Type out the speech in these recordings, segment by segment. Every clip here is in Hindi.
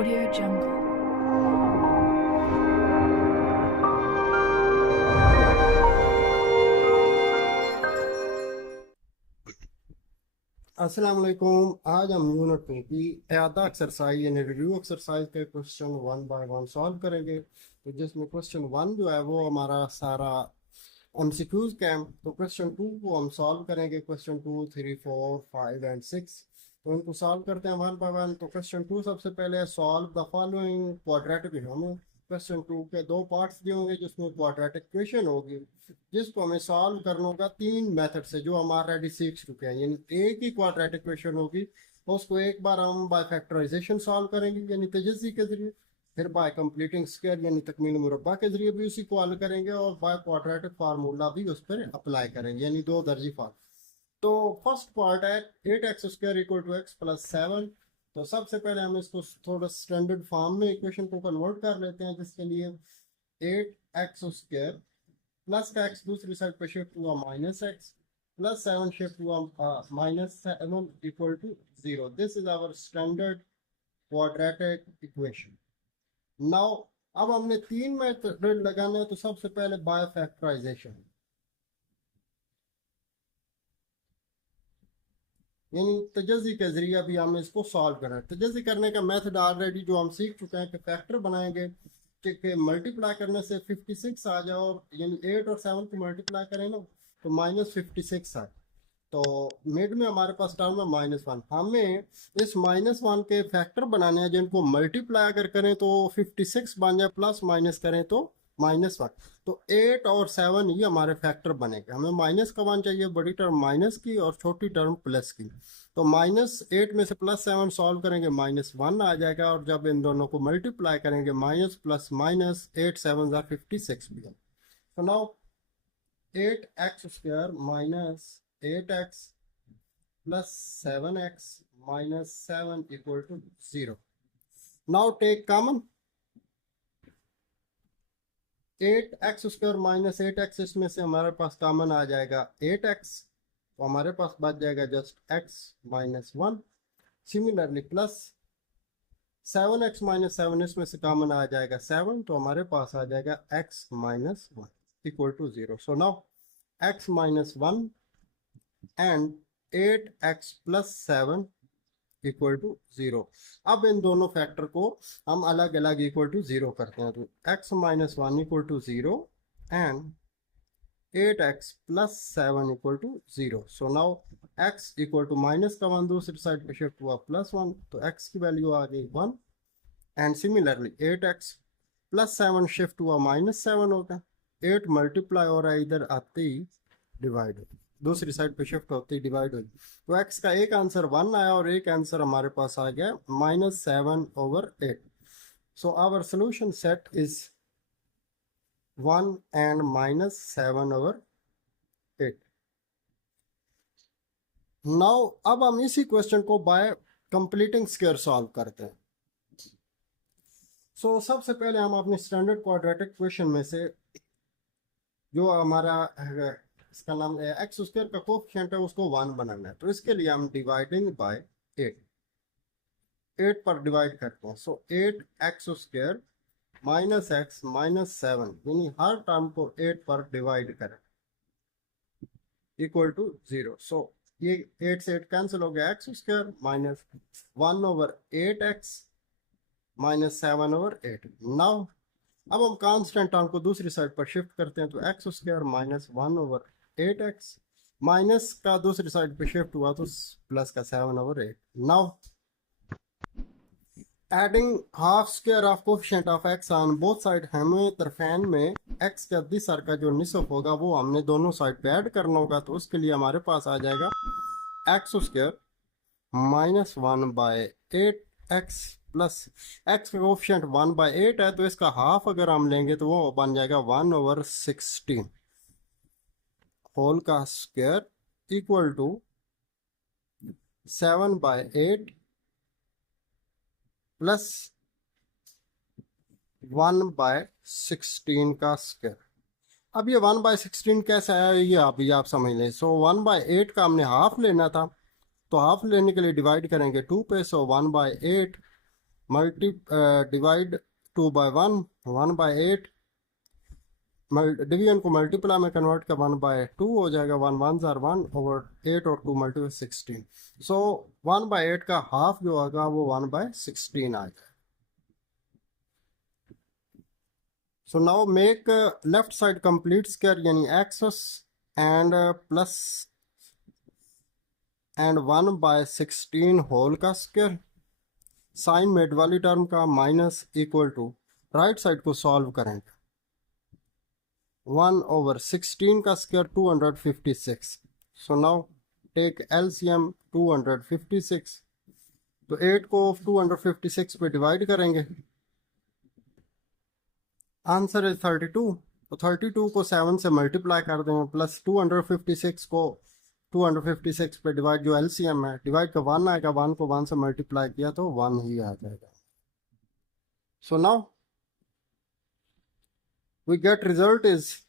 Audio Jungle. अस्सलाम वालेकुम। आज हम यूनिट 2 की इयादा एक्सरसाइज यानी रिव्यू एक्सरसाइज के question one by one solve करेंगे। तो जिसमें क्वेश्चन वन जो है वो हमारा सारा एमसीक्यूज का है। तो क्वेश्चन टू को हम सॉल्व करेंगे। Question two, three, four, five and six, तो इनको सॉल्व करते हैं वन बाय वन। तो क्वेश्चन टू सबसे पहले सॉल्व द फॉलोइंग क्वाड्रेटिक। हमें क्वेश्चन टू के दो पार्ट्स दिए होंगे जिसमें क्वाड्रेटिक इक्वेशन होगी, जिसको हमें सॉल्व करना होगा तीन मेथड से जो हम ऑलरेडी सीख चुके हैं। यानी एक ही क्वाड्रेटिक इक्वेशन होगी, उसको एक बार हम बाय फैक्टराइजेशन सॉल्व करेंगे यानी तजज़ी के जरिए, फिर बाय कंप्लीटिंग स्क्वायर यानी तकमील मुरब्बा के जरिए भी उसी को हल करेंगे, और बाय क्वाड्रेटिक फार्मूला भी उस पर अप्लाई करेंगे यानी दो दर्जी फार्म। तो फर्स्ट पार्ट है 8x² equal to x plus 7। तो सबसे पहले हम इसको थोड़ा स्टैंडर्ड फॉर्म में इक्वेशन को कन्वर्ट कर लेते हैं, जिसके लिए 8x² प्लस का x दूसरी साइड पर शिफ्ट हुआ माइनस एक्स, प्लस 7 शिफ्ट हुआ minus 7 equal to 0। This is our standard quadratic equation. Now अब हमने तीन मेथड लगाना है। तो सबसे पहले बाय फैक्टराइजेशन यानी तजज़ी के जरिए भी हम इसको सॉल्व करें। तजज़ी करने का मेथड ऑलरेडी जो हम सीख चुके हैं कि फैक्टर बनाएंगे कि मल्टीप्लाई करने से 56 आ जाए, और यानी 8 और 7 को मल्टीप्लाई करें ना तो -56 आए। तो मिड में हमारे पास टर्म है -1। हमें इस -1 के फैक्टर बनाने हैं जिनको मल्टीप्लाई अगर करें तो 56 बन जाए, प्लस माइनस करें तो -1। तो 8 और 7 ये हमारे फैक्टर बनेंगे। हमें माइनस का वन चाहिए, बड़ी टर्म माइनस की और छोटी टर्म प्लस की। तो -8 में से +7 सॉल्व करेंगे, -1 आ जाएगा, और जब इन दोनों को मल्टीप्लाई करेंगे माइनस प्लस माइनस 8 7 56 भी है। तो now 8x² minus 8x plus 7x minus 7 equal to 0। Now take common 8x² minus 8x, इसमें से हमारे पास कॉमन आ जाएगा 8x, तो हमारे पास बच जाएगा just x minus 1। Similarly plus 7x minus 7, इसमें से कॉमन आ जाएगा 7, तो हमारे पास आ जाएगा x minus 1 equal to 0। So now x minus 1 and 8x plus 7 equal to 0। अब इन दोनों फैक्टर को हम अलग अलग इक्वल टू 0 करते हैं। तो x minus 1 equal to 0 and 8x plus 7 equal to 0। So now x equal to minus का 1 दूसरी साइड पे शिफ्ट हुआ +1, तो x की वैल्यू आ गई 1। And similarly 8x plus 7 shift हुआ -7 हो गया। 8 मल्टीप्लाई हो रहा है, इधर आते ही डिवाइड हो, दूसरी साइड पे शिफ्ट होते ही डिवाइड हो। तो x का एक आंसर 1 आया और एक आंसर हमारे पास आ गया -7/8। So our solution set is 1 and -7/8। Now अब हम इसी क्वेश्चन को बाय कंप्लीटिंग स्क्वायर सॉल्व करते हैं। सो सबसे पहले हम अपने स्टैंडर्ड क्वाड्रेटिक इक्वेशन में से जो हमारा इसका नाम x² का कोफिशिएंट है उसको 1 बनाना है। तो इसके लिए हम डिवाइडिंग बाय 8 पर डिवाइड करते हैं। सो 8x² माइनस x माइनस 7, यानी हर टर्म को 8 पर डिवाइड करें इक्वल टू 0। सो ये 8 से 8 कैंसिल हो गया, x² minus 1/8x minus 7/8। Now अब हम कांस्टेंट टर्म को दूसरी साइड पर शिफ्ट करते हैं। तो x² माइनस 1/8x माइनस का दूसरी साइड पर शिफ्ट हुआ तो प्लस का 7/8। Now adding half square of coefficient of x on both side, हमें तरफेन में x का दिसर का जो निसफ होगा वो हमने दोनों साइड पे ऐड करना होगा। तो उसके लिए हमारे पास आ जाएगा x² minus 1/8x plus x का कोफिशिएंट 1/8 है, तो इसका हाफ अगर हम लेंगे तो वो बन जाएगा 1/16 होल का स्क्वायर इक्वल टू 7/8 प्लस 1/16 का स्क्वायर। अब ये 1/16 कैसे आया ये अभी आप समझ लें। सो 1/8 का हमने हाफ लेना था, तो हाफ लेने के लिए डिवाइड करेंगे 2 पे। सो 1/8 डिवाइड 2 बाई 1, 1 बाई 8, डिवीजन को मल्टीप्लाई में कन्वर्ट कर 1 बाय 2 हो जाएगा, 1 1 आर 1 ओवर 8 और 2 मल्टीप्लाई 16। सो 1 बाय 8 का हाफ जो होगा वो 1 बाय 16 आएगा। So now make left side complete square यानी x and plus and 1 by 16 whole का स्क्वायर, साइन मिड वाली टर्म का minus equal to right side को सॉल्व करेंगे, 1 ओवर 16 का square 256। So now take LCM 256, तो 8 को 256 पे डिवाइड करेंगे, आंसर इज 32। तो 32 को 7 से मल्टीप्लाई कर देंगे, प्लस 256 को 256 पे डिवाइड, जो एलसीएम है डिवाइड का 1 आएगा, 1 को 1 से मल्टीप्लाई किया तो 1 ही आ जाएगा। So now we get result is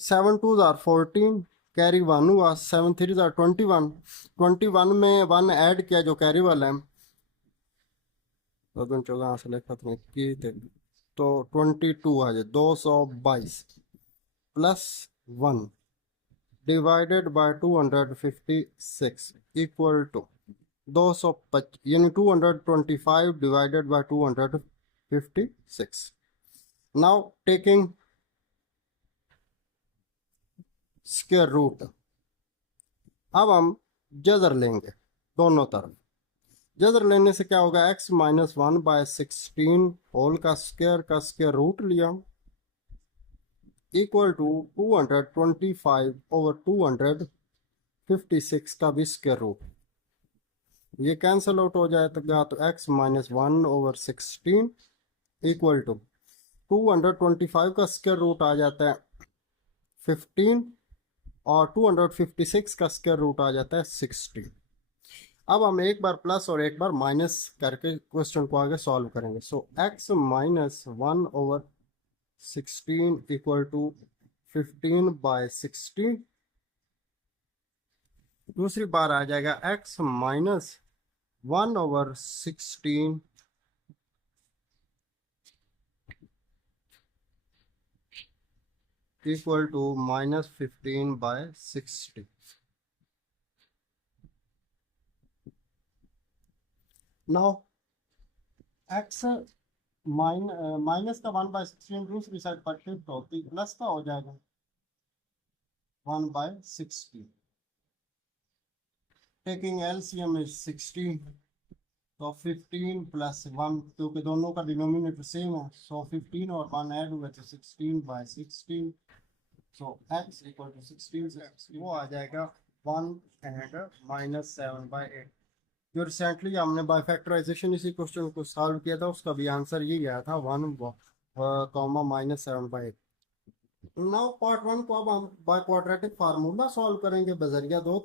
7 2s are 14, carry 1 हुआ, 7 3s are 21, 21 में 1 ऐड किया जो कैरी वाला है, तो 14 से लिखा तो 22 आ जाए, 222 plus 1 divided by 256 equal to 225 यानी 225 divided by 256। Now taking square root, अब हम जजर लेंगे दोनों तरफ। जजर लेने से क्या होगा, x माइनस 1 बाय 16 होल का स्क्वायर रूट लिया इक्वल टू 225 ओवर 256 का भी स्क्वायर रूट, ये कैंसिल आउट हो जाएगा, तो x minus 1 over 16 equal to 225 का स्क्वायर रूट आ जाता है 15 और 256 का स्क्वायर रूट आ जाता है 16। अब हम एक बार प्लस और एक बार माइनस करके क्वेश्चन को आगे सॉल्व करेंगे। So x minus 1 over 16 equal to 15 by 16, दूसरी बार आ जाएगा x minus 1 over 16 equal to minus 15 by 60। Now x minus का 1 बाय 16 दूसरी साइड पर शिफ्ट होती प्लस का हो जाएगा 1 बाय 16, टेकिंग एलसीएम इज 16, तो 15 प्लस 1 क्योंकि दोनों का डिनोमिनेटर सेम है, सो 15 और 1 ऐड हुए तो 16 by 16, so x equal to 16 से वो आ जाएगा 1 एंड माइनस 7 बाय 8। जो रिसेंटली हमने बाय फैक्टराइजेशन इसी क्वेश्चन को सॉल्व किया था, उसका भी आंसर यही आया था 1 comma minus 7 by 8। Now part 1 को अब हम बाय क्वाड्रेटिक फार्मूला सॉल्व करेंगे बजरिया दो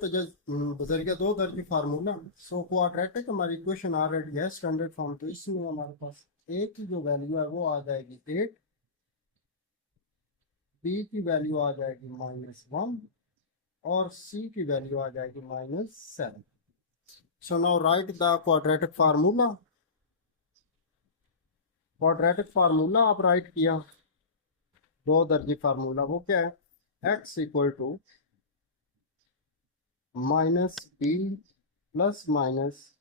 दर्जी फार्मूला। सो क्वाड्रेटिक हमारी इक्वेशन ऑलरेडी है स्टैंडर्ड फॉर्म, तो इसमें हमारे पास a की जो वैल्यू है वो आ जाएगी 8, b की वैल्यू आ जाएगी -1 और c की वैल्यू आ जाएगी -7। So now write the quadratic formula. Quadratic formula आप राइट किया, दो दर्जी फार्मूला, वो क्या है, x equal to minus B plus minus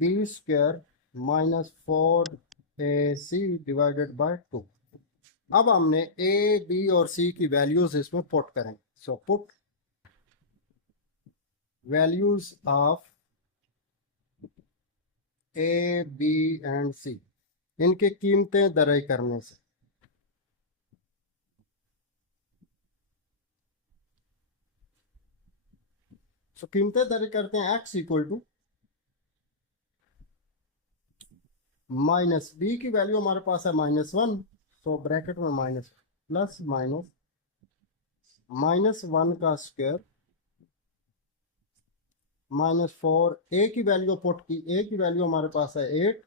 B square minus 4ac divided by 2। अब हमने a b और c की वैल्यूज इसमें पुट करेंगे। So put values of a b and c, इनके कीमतें दराई करने से सो कीमतें दर्ज करते हैं, x equal to minus B की वैल्यू हमारे पास है -1, तो ब्रैकेट में माइनस प्लस -1 का स्क्वायर -4, ए की वैल्यू पुट की, ए की वैल्यू हमारे पास है 8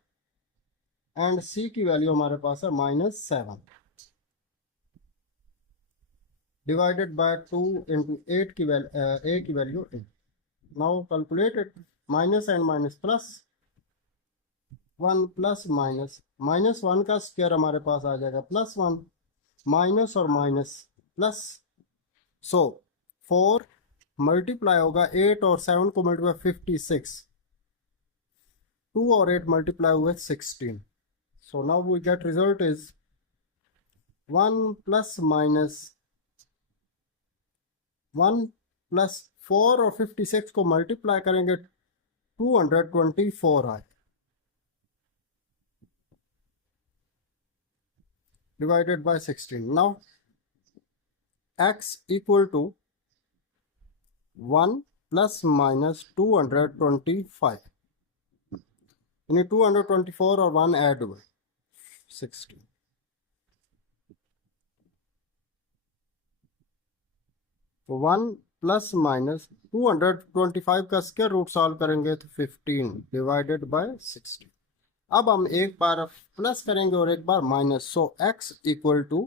एंड सी की वैल्यू हमारे पास है -7 डिवाइडेड बाय 2 इंटू 8 की वैल्यू, ए की value 8। Now calculate it, minus and minus plus, 1 plus minus, minus 1 का स्क्वायर हमारे पास आ जाएगा प्लस 1, माइनस और माइनस प्लस। सो 4 मल्टीप्लाई होगा 8 और 7 को मल्टीप्लाई 56, 2 और 8 मल्टीप्लाई हुए 16। So now we get result is 1 plus minus 1 plus 4 और 56 को मल्टीप्लाई करेंगे 224 आए, divided by 16. Now x equal to 1 plus minus 225. यानी 224 और 1 ऐड हुए 16। तो 1 प्लस माइनस 225 का स्क्वायर रूट सॉल्व करेंगे तो 15 डिवाइडेड बाय 16। अब हम एक बार प्लस करेंगे और एक बार minus. So x equal to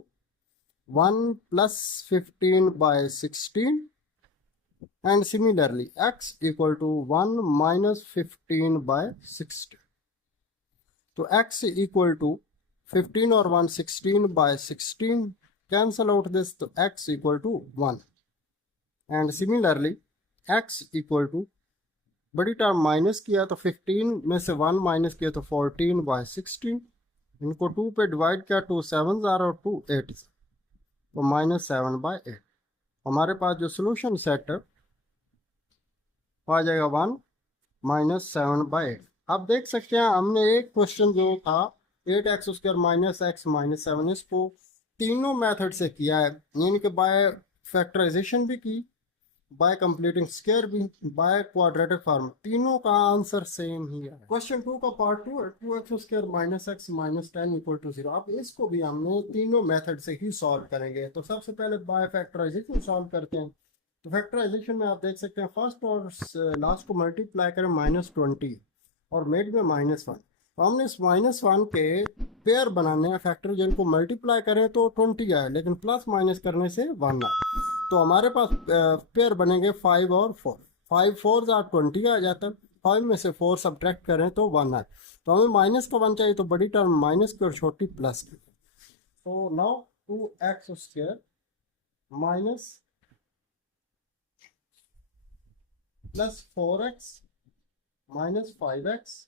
1 plus 15 by 16 and similarly x equal to 1 minus 15 by 16। तो x इक्वल टू 15 और 1 16 बाय 16, कैंसल आउट दिस, तो x equal to 1 and similarly x equal to बड़ी टर्म माइनस किया तो 15 में से 1 माइनस किया तो 14 बाय 16, इनको 2 पे डिवाइड किया, 2 7 और 2 8, तो माइनस 7 बाय 8। हमारे पास जो सोल्यूशन सेट है आ जाएगा 1 माइनस 7 बाय 8। आप देख सकते हैं हमने एक क्वेश्चन जो था 8x square minus x minus 7, इसको तीनों मेथड से किया है, यानी कि बाय फैक्टराइजेशन भी की, बाय कंप्लीटिंग स्क्वायर भी, बाय क्वाड्रेटिक फॉर्म, तीनों का आंसर सेम ही है। क्वेश्चन 2 का पार्ट 2 है 2x square minus x minus 10 equal to 0। अब इसको भी हमने तीनों मेथड से ही सॉल्व करेंगे। तो सबसे पहले बाय फैक्टराइजेशन सॉल्व करते हैं। तो फैक्टराइजेशन में आप देख सकते हैं फर्स्ट और लास्ट को मल्टीप्लाई करें -20 और मिड में -1। तो हमने इस -1 के पेयर बनाने हैं फैक्टर, जिनको मल्टीप्लाई करें तो 20 आए, लेकिन प्लस माइनस करने से 1 आए। तो हमारे पास पेयर बनेंगे 5 और 4। 5 4 20 आ जाता है, 5 में से 4 सब्ट्रैक्ट करें तो 1 आए। तो हमें माइनस का 1 चाहिए, तो बड़ी टर्म माइनस की और छोटी प्लस की। तो now 2x square minus plus 4x minus 5x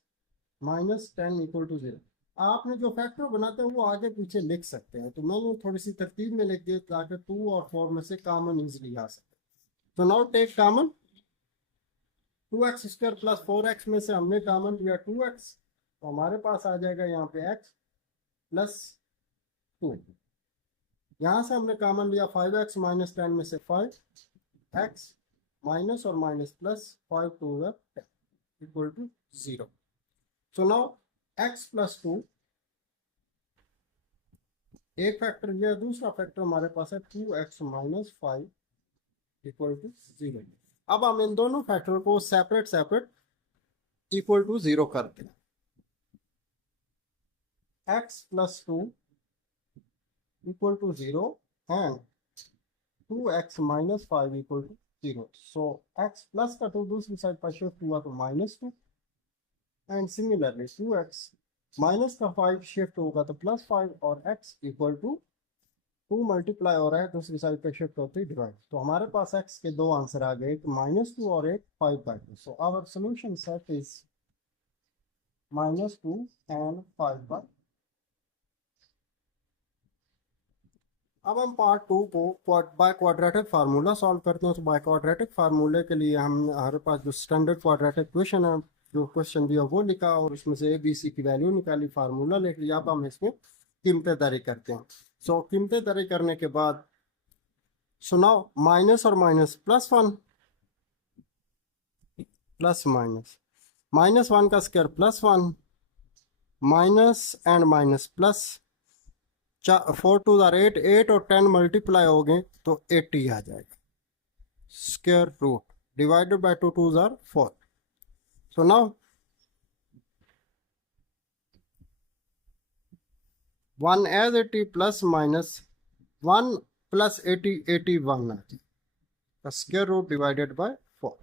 minus 10 equal to 0। आपने जो फैक्टर बनाते हैं वो आगे पीछे लिख सकते हैं, तो मैंने थोड़ी सी तरतीब में लिख दिया ताकि 2 और 4 में से कॉमन इजीली आ सके। तो now take common, 2x square plus 4x में से हमने कॉमन लिया 2x, तो हमारे पास आ जाएगा यहाँ पे x प्लस 2। यहाँ से हमने कॉमन लिया 5x माइनस 10 में से 5x माइनस और minus plus 5 2 10 equal to 0। So now x plus 2 एक फैक्टर लिया, दूसरा फैक्टर हमारे पास है 2x माइनस 5 इक्वल टू 0। अब हम इन दोनों फैक्टर को सेपरेट सेपरेट इक्वल टू 0 करते हैं। x plus 2 equal to 0 and 2x minus 5 equal to 0। So x plus का 2 दूसरी साइड पर शिफ्ट हुआ तो -2, एंड सिमिलरली 2x माइनस का 5 शिफ्ट होगा तो +5, और x इक्वल टू 2 मल्टीप्लाई हो रहा है दूसरी साइड पे शिफ्ट होते ही डिवाइड। तो हमारे पास x के दो आंसर आ गए, एक -2 और एक 5/2। So our solution set is -2 and 5/2। अब हम पार्ट 2 को बाय क्वाड्रेटिक फार्मूला सॉल्व करते हैं। तो बाय क्वाड्रेटिक फार्मूले के लिए हम हमारे पास जो स्टैंडर्ड क्वाड्रेटिक क्वेश्चन है, जो क्वेश्चन दिया वो लिखा और उसमें से ABC की वैल्यू निकाली, फार्मूला लिख लिया। अब हम इसमें कीमतें दरी करते हैं। सो कीमतें दरी करने के बाद सुनाओ माइनस और माइनस +1 प्लस माइनस, -1 का square +1 minus and minus plus, 4 2 8, 8 और 10 मल्टीप्लाई हो गए तो 80 आ जाएगा। Square root divided by 2 2 4। So now 1 as 80 plus minus 1 plus 80 81 आ जाएगा। Square root divided by 4।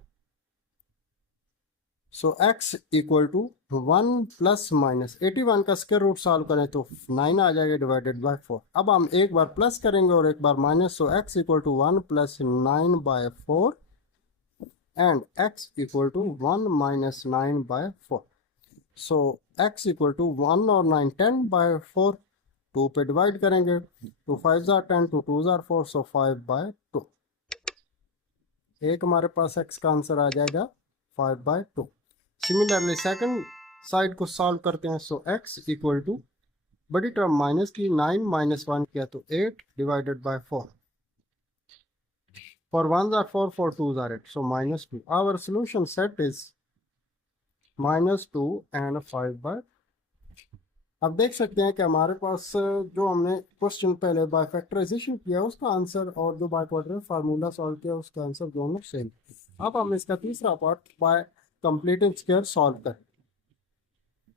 So x equal to 1 plus minus 81 का स्क्वायर रूट सॉल्व करें तो 9 आ जाएगा डिवाइडेड बाय 4। अब हम एक बार प्लस करेंगे और एक बार minus, so x equal to 1 plus 9 by 4 and x equal to 1 minus 9 by 4। So x equal to 1 और 9 10 बाय 4, 2 पे डिवाइड करेंगे, 2 5 जार 10, 2 2 जार 4, सो 5 बाय 2। एक हमारे पास x का आंसर आ जाएगा 5 बाय 2। सिमिलरली सेकंड साइड को सॉल्व करते हैं। सो x इक्वल टू बड़ी टर्म माइनस की 9 माइनस 1 किया तो 8 divided by 4। For 1s are 4, for 2s are 8, so minus 2. Our solution set is minus 2 and 5 by। अब देख सकते हैं कि हमारे पास जो हमने क्वेश्चन पहले बाय फैक्टराइजेशन किया उसका आंसर और जो बाय क्वाड्रेटिक फार्मूला सॉल्व किया उसका आंसर दोनों सेम। अब हम इसका तीसरा part by completing square solve करें।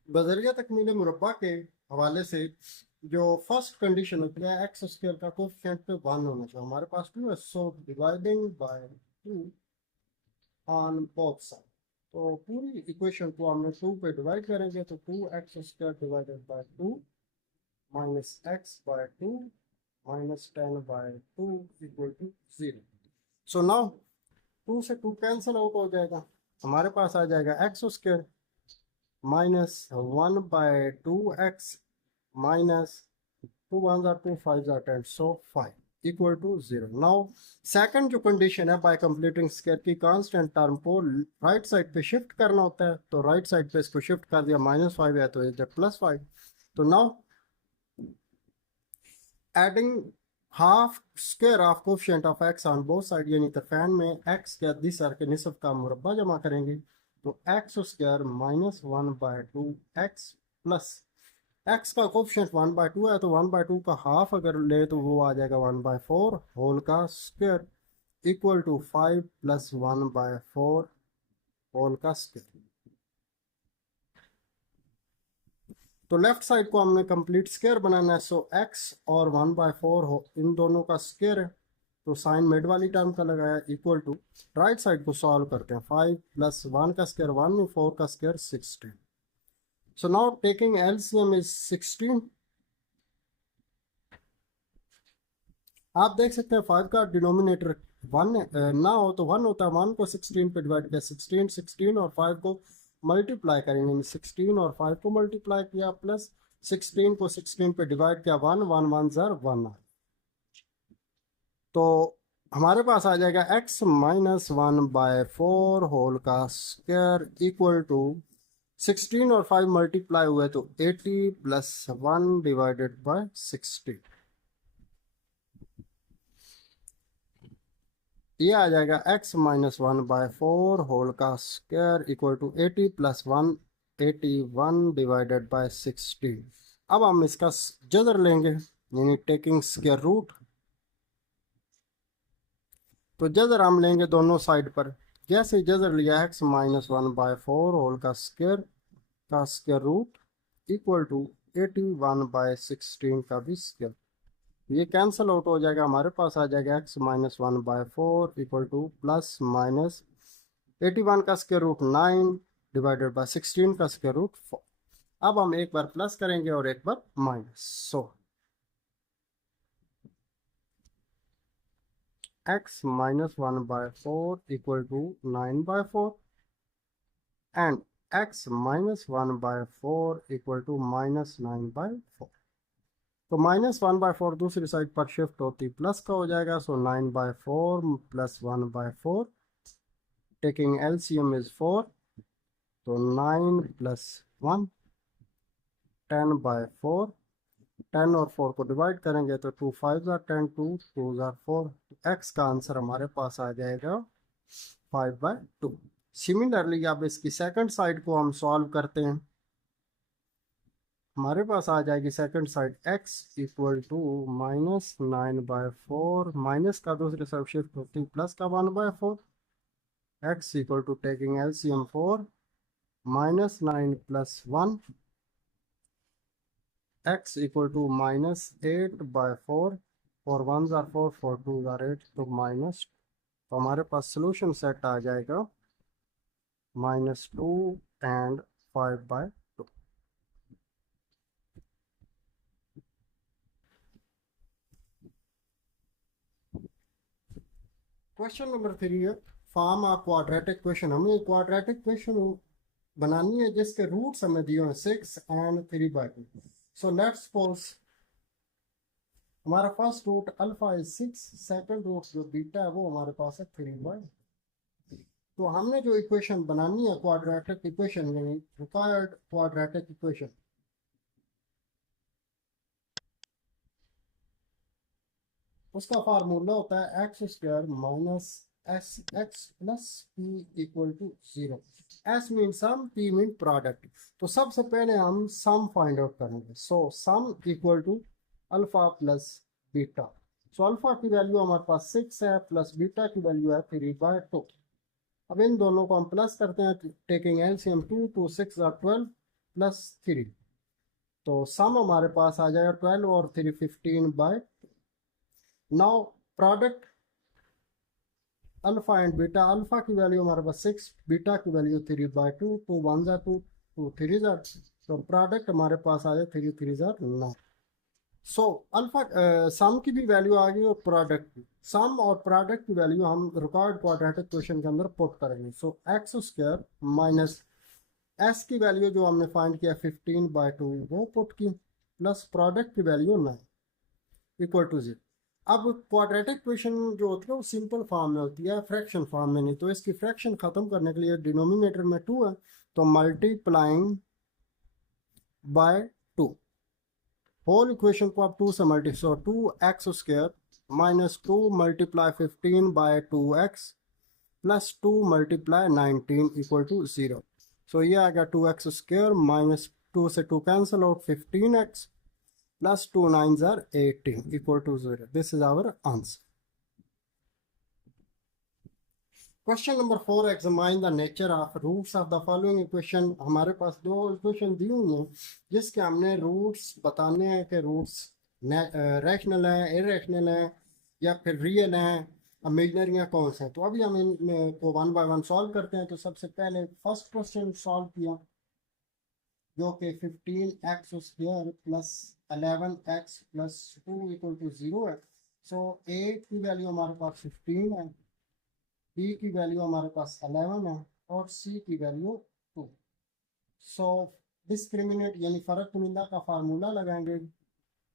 बजरिया तकमील मुरब्बा के हवाले से जो फर्स्ट कंडीशन होती है एक्स स्क्वायर का कोएफिशिएंट पे 1 होना चाहिए। हमारे पास 2 है, so dividing by 2 on both side. तो पूरी इक्वेशन को हमने 2 पे डिवाइड करेंगे तो 2x square divided by 2 minus x by 2 minus 10 by 2 equal to 0। So now 2 से 2 कैंसिल आउट हो जाएगा, हमारे पास आ जाएगा x square minus 1 by 2x minus 2 1 are 2 5 are 10, so 5 equal to 0। Now second जो कंडीशन है बाय कंप्लीटिंग स्क्वायर की कांस्टेंट टर्म को राइट साइड पे शिफ्ट करना होता है, तो राइट साइड पे इसको शिफ्ट कर दिया, -5 है तो इधर +5। तो now adding half square of coefficient of x on both side, यानी तरफैन में x के अद्दी सर के निसफ का मुरब्बा जमा करेंगे तो x square minus 1 by 2 x plus x का कोफिशिएंट 1 बाय 2 है तो 1 बाय 2 का हाफ अगर ले तो वो आ जाएगा 1 बाय 4 होल का square equal to 5 plus 1 by 4 whole का स्क्वायर। तो लेफ्ट साइड को हमने कंप्लीट स्क्वायर बनाना है, सो x और 1 बाय 4 हो इन दोनों का स्क्वायर है तो साइन मिड वाली टर्म का लगाया इक्वल टू, राइट साइड को सॉल्व करते हैं, 5 प्लस 1 का स्क्वायर 1 में 4 का square 16। So now taking LCM is 16। आप देख सकते हैं 5 का डिनोमिनेटर 1 ना हो तो 1 होता है, 1 को 16 पे डिवाइड किया 16 16 और 5 को मल्टीप्लाई करेंगे, 16 और 5 को मल्टीप्लाई किया प्लस 16 को 16 पे डिवाइड किया 1 1 1 ज़र 1। तो हमारे पास आ जाएगा x माइनस 1 बाय 4 होल का स्क्वायर इक्वल टू 16 और 5 मल्टीप्लाई हुए तो 80 प्लस 1 डिवाइडेड बाय 16। ये आ जाएगा x माइनस 1 बाय 4 होल का square equal to 80 plus 1 81 divided by 16। अब हम इसका जदर लेंगे यानी टेकिंग स्क्वायर रूट, तो जदर हम लेंगे दोनों साइड पर। जैसे जदर लिया x माइनस 1 बाय 4 होल का square root equal to 81 by 16 का भी स्क्वायर, ये कैंसिल आउट हो जाएगा, हमारे पास आ जाएगा x minus 1 by 4 equal to plus minus 81 का स्क्वायर रूट 9 डिवाइडेड बाय 16 का स्क्वायर रूट 4। अब हम एक बार प्लस करेंगे और एक बार minus, so x minus 1 by 4 equal to 9 by 4 and x minus 1 by 4 equal to minus 9 by 4। तो माइनस 1 बाय 4 दूसरी साइड पर शिफ्ट होती प्लस का हो जाएगा, so 9 by 4 plus 1 by 4 taking LCM is 4, तो 9 प्लस 1 10 बाय 4, 10 और 4 को डिवाइड करेंगे तो 2 5 ज़ार 10 2 2 ज़ार 4, एक्स का आंसर हमारे पास आ जाएगा 5 बाय 2। सिमिलरली अब इसकी सेकंड साइड को हम सॉल्व करते हैं, हमारे पास आ जाएगी second side x equal to minus 9 by 4, minus का दूसरी साइड शिफ्ट होती प्लस का 1 by 4, x equal to taking LCM 4 minus 9 plus 1, x equal to minus 8 by 4, और 1 ज़ार 4 4 2 ज़ार 8 तो माइनस, तो हमारे पास सोल्यूशन सेट आ जाएगा -2 and 5/2. क्वेश्चन नंबर 3 है, फॉर्म अ क्वाड्रेटिक क्वेश्चन। हमें क्वाड्रेटिक क्वेश्चन बनानी है जिसके रूट्स हमें दिए हैं 6 and 3/2। सो लेट्स सपोज हमारा first root alpha is 6, second root जो बीटा है वो हमारे पास है 3/2। तो हमने जो इक्वेशन बनानी है क्वाड्रेटिक इक्वेशन, यानी रिक्वायर्ड क्वाड्रेटिक इक्वेशन, उसका फार्मूला होता है x square minus S x plus P equal to 0। S mean sum, P mean product. तो सबसे पहले हम सम फाइंड आउट करेंगे। So sum equal to alpha plus beta. So alpha की वैल्यू हमारे पास 6 है, प्लस बीटा की वैल्यू है 3/2। अब इन दोनों को हम प्लस करते हैं, टेकिंग एलसीएम 2 2 6 are 12 प्लस 3। तो सम हमारे पास आ जाएगा 12 और 3 15/। Now product alpha and beta. Alpha की वैल्यू हमारे पास 6, बीटा की वैल्यू 3/2। 2 1 are 2, 2 3 are, तो प्रोडक्ट हमारे पास आ जाए 3 3 are 9। सो अल्फा सम की भी वैल्यू आ गई और प्रोडक्ट की। सम और प्रोडक्ट की वैल्यू हम रिकॉर्ड क्वाड्रेटिक क्वेश्चन के अंदर पुट करेंगे। सो एक्स स्क्वायर माइनस एस की वैल्यू जो हमने फाइंड किया 15/2 वो पुट की, प्लस प्रोडक्ट की वैल्यू 9 इक्वल टू 0। अब क्वाड्रेटिक क्वेश्चन जो होती है वो सिंपल फॉर्म में होती है, फ्रैक्शन फॉर्म में नहीं। तो इसकी फ्रैक्शन खत्म करने के लिए डिनोमिनेटर में 2 है, तो मल्टीप्लाइंग बाय 2, होल इक्वेशन को आप 2 से multiply, so 2x square minus 2 multiply 15/2x plus 2 multiply 19 equal to 0। So ये आ गया 2x स्क्वायर माइनस 2 से 2 cancel out, 15x plus 2 9s are 18 equal to 0. This is our answer. Question number 4, examine the nature of roots of the following equation। हमारे पास दो इक्वेशन दी हुई हैं जिसके हमने रूट्स बताने हैं कि रूट्स रैशनल हैं, इरेशनल हैं या फिर रियल हैं, इमेजिनरी हैं, कौन से हैं। तो अभी हम इनको 1 by 1 सॉल्व करते हैं। तो सबसे पहले फर्स्ट क्वेश्चन सॉल्व किया जो कि 15x square plus 11x plus 2 equal to 0 है। सो a की वैल्यू हमारे पास 15 है, b की वैल्यू हमारे पास 11 है और c की वैल्यू 2। सो डिस्क्रिमिनेट यानी फ़र्क कुनिंदा का फार्मूला लगाएंगे,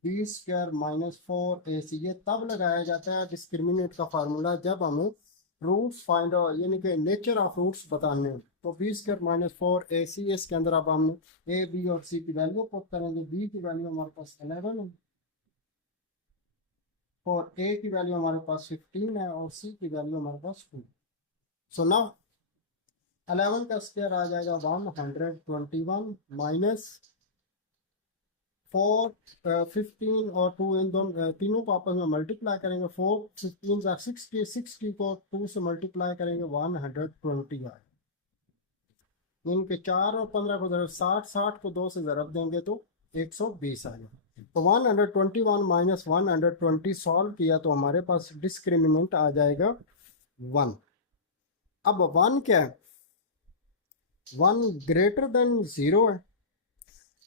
बी स्क्वायर माइनस 4ac। ये तब लगाया जाता है डिस्क्रिमिनेट का फार्मूला जब हमें रूट्स फाइंड यानी कि नेचर ऑफ रूट्स बताने हैं। तो बी स्क्वायर माइनस 4ac, इसके अंदर अब हमने ए बी और सी की वैल्यू पुट करेंगे। बी की वैल्यू हमारे पास 11 है और ए की वैल्यू हमारे पास 15 है और सी की वैल्यू हमारे पास 2। सो नाउ 11 का स्क्वायर आ जाएगा 121 माइनस 4 15 और 2, इन दोनों तीनों को आपस में मल्टीप्लाई करेंगे। 4 15 60, 60 को 2 से मल्टीप्लाई करेंगे 120 आए। इनके 4 और 15 को जरूर 60, 60 को 2 से ज़रब देंगे तो 120 आ गया। तो 121 माइनस 120 सॉल्व किया तो हमारे पास डिस्क्रिमिनेंट आ जाएगा 1। अब 1 क्या है, 1 ग्रेटर देन 0 है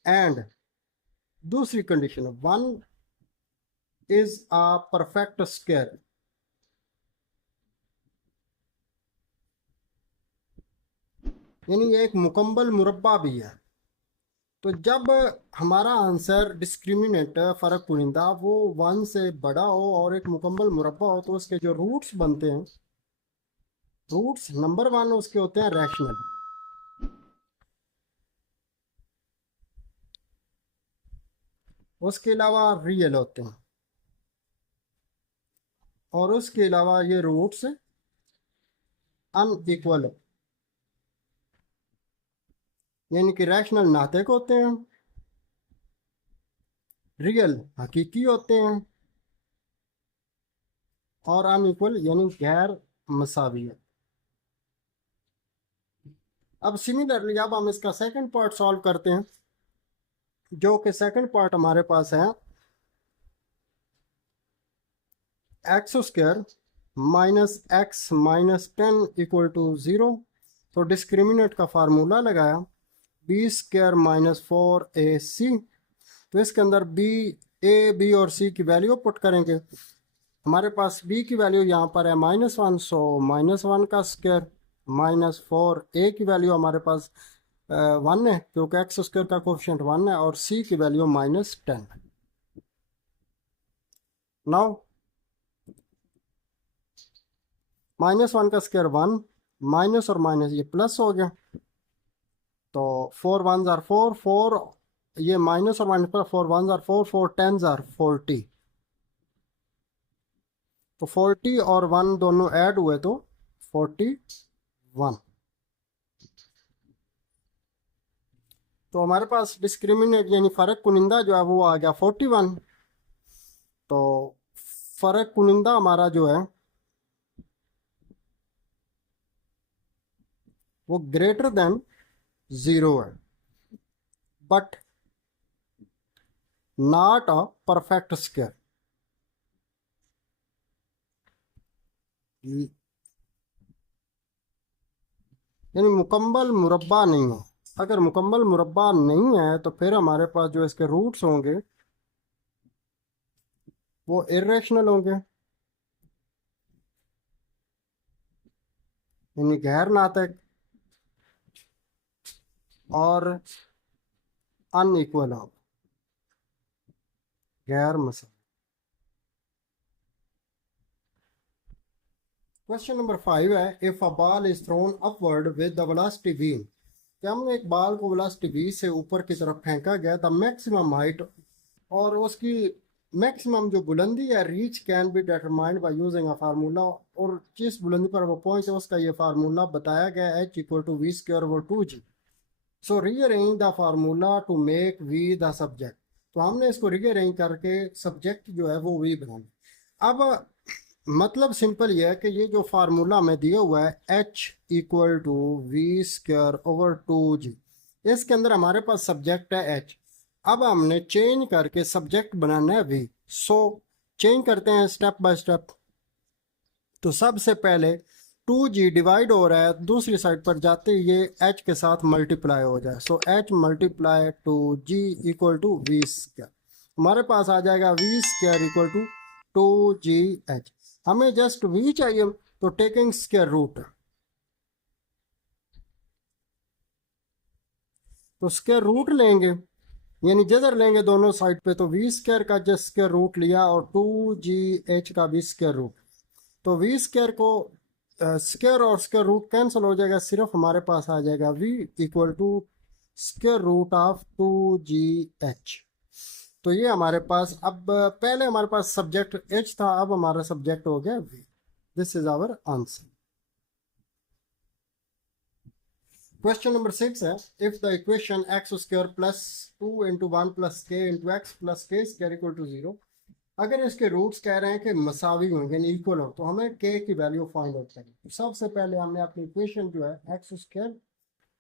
एंड दूसरी condition 1 is a perfect square. यानी ये एक मुकम्मल मुरब्बा भी है। तो जब हमारा आंसर डिस्क्रिमिनेंट फ़र्क पुनिंदा वो 1 से बड़ा हो और एक मुकम्मल मुरब्बा हो तो उसके जो रूट्स बनते हैं, रूट्स नंबर 1 उसके होते हैं रैशनल, उसके अलावा रियल होते हैं और उसके अलावा ये रूट्स अनइक्वल यानी कि रैशनल नातिक होते हैं, रियल हकीकी होते हैं और अनइक्वल यानी गैर मसावी है। अब सिमिलरली अब हम इसका सेकंड पार्ट सॉल्व करते हैं जो कि सेकंड पार्ट हमारे पास है x square minus X minus 10 equal to 0। तो डिस्क्रिमिनेंट का फार्मूला लगाया बी स्क्वायर माइनस 4ac, तो इसके अंदर बी, ए, बी और सी की वैल्यू पुट करेंगे। हमारे पास बी की वैल्यू यहाँ पर है -1, सो -1 का स्क्वायर माइनस 4, ए की वैल्यू हमारे पास 1 है क्योंकि एक्स स्क्वायर का कोफिशिएंट 1 है, और सी की वैल्यू -10 है। नाउ -1 का स्क्वायर 1, माइनस और माइनस ये प्लस हो गया, तो 4 1s आर 4, 4 ये माइनस और माइनस पर 4 1s आर 4, 4 10s आर 40, तो 40 और 1 दोनों ऐड हुए तो 41। तो हमारे पास डिस्क्रिमिनेट यानी फ़र्क कुनिंदा जो है वो आ गया 41। तो फ़र्क कुनिंदा हमारा जो है वो ग्रेटर देन 0 है, but not a perfect square. यानी मुकम्मल मुरब्बा नहीं है। अगर मुकम्मल मुरब्बा नहीं है तो फिर हमारे पास जो इसके रूट्स होंगे वो इर्रेशनल होंगे, यानी गैर नातक और अनइक्वल होंगे, गैर मसला। क्वेश्चन नंबर 5 है, if a ball is throne upward with the velocity v, कि हमने एक बॉल को वेलोसिटी v से ऊपर की तरफ फेंका गया, द मैक्सिमम हाइट, और उसकी मैक्सिमम जो बुलंदी है reach can be determined by using a formula, और जिस बुलंदी पर वो पहुंचे उसका ये फार्मूला बताया गया h equal to V square over 2g। So rearrange the formula to make v the subject, तो हमने इसको रीअरेंज करके सब्जेक्ट जो है वो v बनाना। अब मतलब सिंपल ये है कि ये जो फार्मूला में दिया हुआ है h equal to V square over 2g, इसके अंदर हमारे पास सब्जेक्ट है h। अब हमने चेंज करके सब्जेक्ट बनाना है v। सो चेंज करते हैं स्टेप बाय स्टेप। तो सबसे पहले 2g डिवाइड हो रहा है, दूसरी साइड पर जाते ही ये h के साथ मल्टीप्लाई हो जाए, so h multiply 2g equal to V square. हमारे पास आ जाएगा we square equal to 2gh। हमें जस्ट v चाहिए, तो टेकिंग स्क्वायर रूट, तो स्क्वायर रूट लेंगे, यानी जजर लेंगे दोनों साइड पे, तो वी स्क्वायर का जस्ट स्क्वायर रूट लिया और 2gh का भी स्क्वायर रूट। तो वी स्क्वायर को स्क्वायर और स्क्वायर रूट कैंसिल हो जाएगा, सिर्फ हमारे पास आ जाएगा v equal to square root of 2gh। तो ये हमारे पास, अब पहले हमारे पास सब्जेक्ट h था, अब हमारा सब्जेक्ट हो गया v। This is our answer. Question number 6 है, if the equation X square plus 2 into 1 plus K into X plus K square equal to 0, अगर इसके रूट्स कह रहे हैं कि मसावी होंगे यानी इक्वल हो, तो हमें के की वैल्यू फाइंड आउट करनी है। सबसे पहले हमने अपनी इक्वेशन जो है x square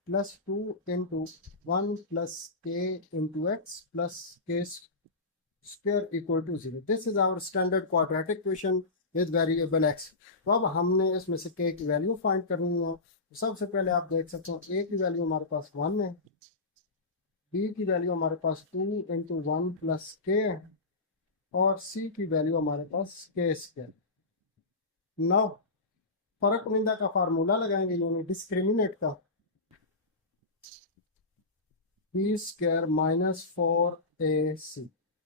plus 2 into 1 plus K into X plus K square equal to 0, this is our standard quadratic equation with variable X. तो अब हमने इसमें से के की वैल्यू फाइंड करनी है। तो सबसे पहले आप देख सकते हो ए की वैल्यू हमारे पास 1 है, बी की वैल्यू हमारे पास 2 इंटू 1 प्लस के है, और सी की वैल्यू हमारे पास के स्क्वायर। नाउ फर्क कुनिंदा का फार्मूला लगाएंगे, यानी डिस्क्रिमिनेट का, बी स्क्वायर माइनस 4ac,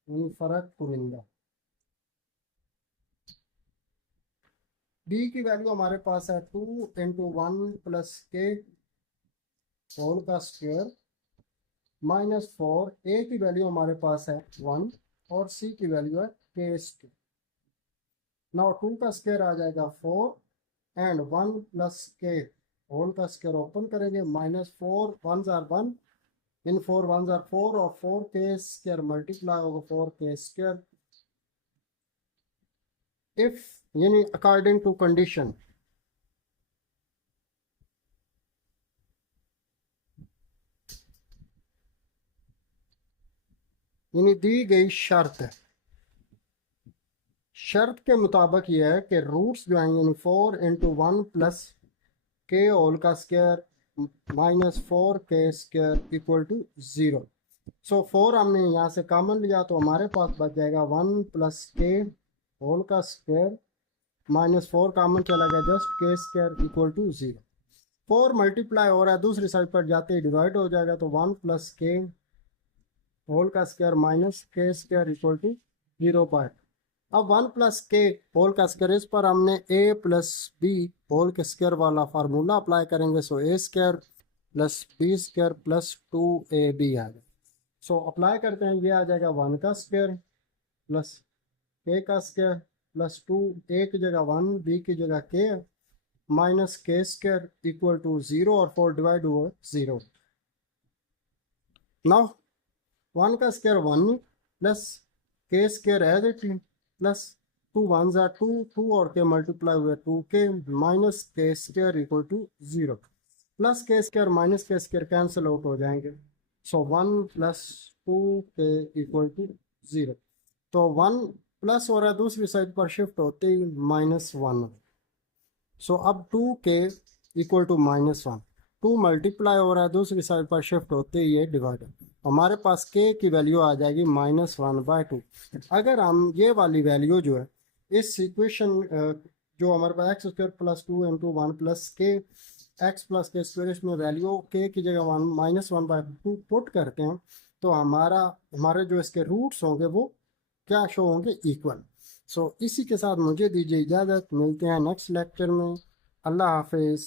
यानी फर्क कुनिंदा। बी की वैल्यू हमारे पास है 2 इंटू 1 प्लस के होल का स्क्वायर माइनस 4, ए की वैल्यू हमारे पास है 1 और सी की वैल्यू है के स्क्वायर। नाउ 2 का स्क्वायर आ जाएगा 4 एंड 1 प्लस के होल का स्क्वायर ओपन करेंगे, माइनस 4 1s आर 1, इन 4 1s आर 4, और 4 के स्क्वायर मल्टीप्लाई होगा 4 के स्क्वायर। इफ यानी अकॉर्डिंग टू कंडीशन, यानी दी गई शर्त है, शर्त के मुताबिक यह है कि रूट्स जो हैं यानी 4 इंटू 1 प्लस के होल का square minus 4k² equal to 0। So 4 हमने यहाँ से कॉमन लिया तो हमारे पास बच जाएगा 1 प्लस के होल का स्क्वायर, -4 कॉमन चला गया, just k² equal to 0। 4 multiply हो रहा है, दूसरी साइड पर जाते ही डिवाइड हो जाएगा, तो 1 प्लस के होल का square minus k² equal to 0 पर। अब 1 प्लस के होल का स्क्वायर, इस पर हमने a प्लस बी होल के स्क्वायर वाला फार्मूला अप्लाई करेंगे। सो a² plus b² plus 2ab आ जाएगा। सो अप्लाई करते हैं, ये आ जाएगा 1 का स्क्वायर प्लस k का स्क्वायर प्लस 2, a की जगह 1, b की जगह k, minus k² equal to 0 और 4 डिवाइड हुआ 0। नाउ 1 का square 1 plus k² as it plus 2 1 ज़ा 2, 2 और के मल्टीप्लाई हुए 2k, minus k² equal to 0, plus k² minus k² cancel out हो जाएंगे। So 1 plus 2k equal to 0। तो 1 प्लस हो रहा है, दूसरी साइड पर शिफ्ट होते ही -1। सो अब 2k इक्वल टू -1, 2 मल्टीप्लाई हो रहा है, दूसरी साइड पर शिफ्ट होते ही ये डिवाइड, हमारे पास k की वैल्यू आ जाएगी -1/2। अगर हम ये वाली वैल्यू जो है इस इक्वेशन जो हमारे पास x² प्लस 2 इंटू 1 प्लस के x प्लस के स्क्वायर, इसमें वैल्यू k की जगह -1/2 पुट करते हैं, तो हमारे जो इसके रूट्स होंगे वो क्या शो होंगे, इक्वल। सो इसी के साथ मुझे दीजिए इजाज़त, मिलते हैं नेक्स्ट लेक्चर में। अल्लाह हाफिज़।